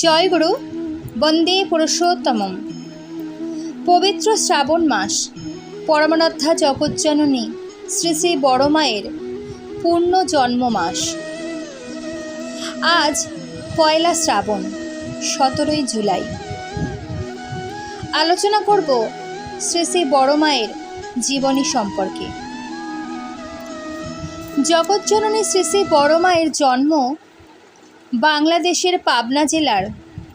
জয়গুরু বন্দে পুরুষোত্তমম। পবিত্র শ্রাবণ মাস, পরমানদ্ধা জগজ্জননী শ্রী শ্রী বড় মায়ের পূর্ণ জন্ম মাস। আজ পয়লা শ্রাবণ, সতেরোই জুলাই। আলোচনা করব শ্রী শ্রী বড় মায়ের জীবনী সম্পর্কে। জগজ্জননী শ্রী শ্রী বড় মায়ের জন্ম বাংলাদেশের পাবনা জেলার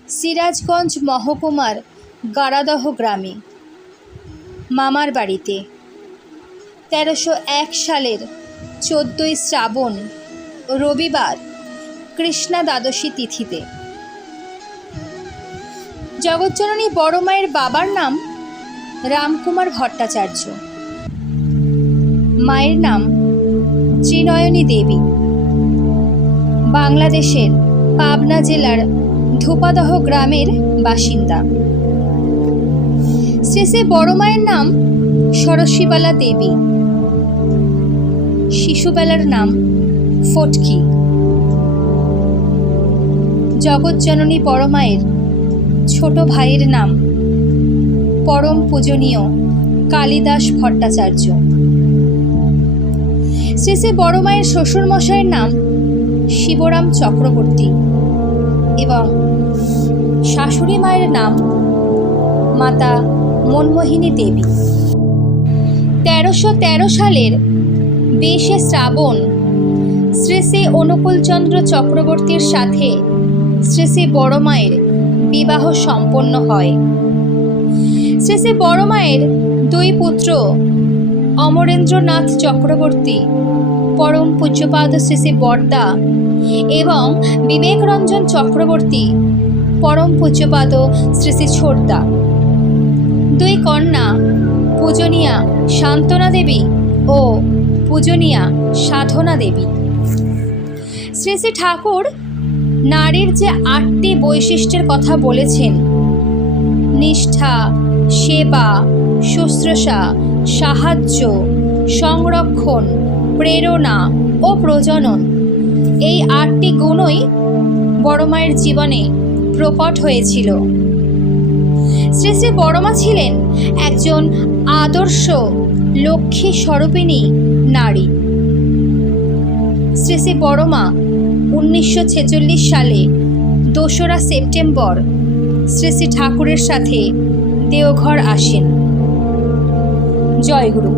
সিরাজগঞ্জ মহকুমার গারাদহ গ্রামে। মামার বাড়িতে। তেরোশো এক সালের চোদ্দোই শ্রাবণ, রবিবার, কৃষ্ণা দ্বাদশী তিথিতে। জগজ্জননী বড় মায়ের বাবার নাম রামকুমার ভট্টাচার্য। মায়ের নাম ত্রিনয়নী দেবী। বাংলাদেশের পাবনা জেলার ধূপাদহ গ্রামের বাসিন্দা। শ্রী বড় মায়ের নাম সরস্বীবালা দেবী। শিশুবেলার নাম ফটকি। জগজ্জননী বড় মায়ের ছোট ভাইয়ের নাম পরম পূজনীয় কালিদাস ভট্টাচার্য। শ্রী বড় মায়ের শ্বশুরমশাইয়ের নাম শিবরাম চক্রবর্তী এবং শাশুড়ি মায়ের নাম মাতা মনমোহিনী দেবী। তেরোশো তেরো সালের বিশে শ্রাবণ শ্রী শ্রী অনুকূলচন্দ্র চক্রবর্তীর সাথে শ্রী শ্রী বড় মায়ের বিবাহ সম্পন্ন হয়। শ্রী শ্রী বড় মায়ের দুই পুত্র অমরেন্দ্রনাথ চক্রবর্তী পরম পূজ্যপাদ শ্রী শ্রী বর্দা এবং বিবেকরঞ্জন চক্রবর্তী, পরম পূজ্যপাদ শ্রী শ্রী ছোটদা। দুই কন্যা, পূজনীয়া শান্তনা দেবী ও পূজনীয়া সাধনা দেবী। শ্রী শ্রী ঠাকুর নারীর যে আটটি বৈশিষ্ট্যের কথা বলেছেন, নিষ্ঠা, সেবা, শুশ্রূষা, সাহায্য, সংরক্ষণ প্রেরণা ও প্রজনন। এই আটটি গুণই বড় মায়ের জীবনে প্রকট হয়েছিল। শ্রী শ্রী বড়মা ছিলেন একজন আদর্শ লক্ষ্মী স্বরূপিণী নারী। শ্রী শ্রী বড়মা উনিশশো ছেচল্লিশ সালে দোসরা সেপ্টেম্বর শ্রী শ্রী ঠাকুরের সাথে দেওঘর আসেন। জয়গুরু।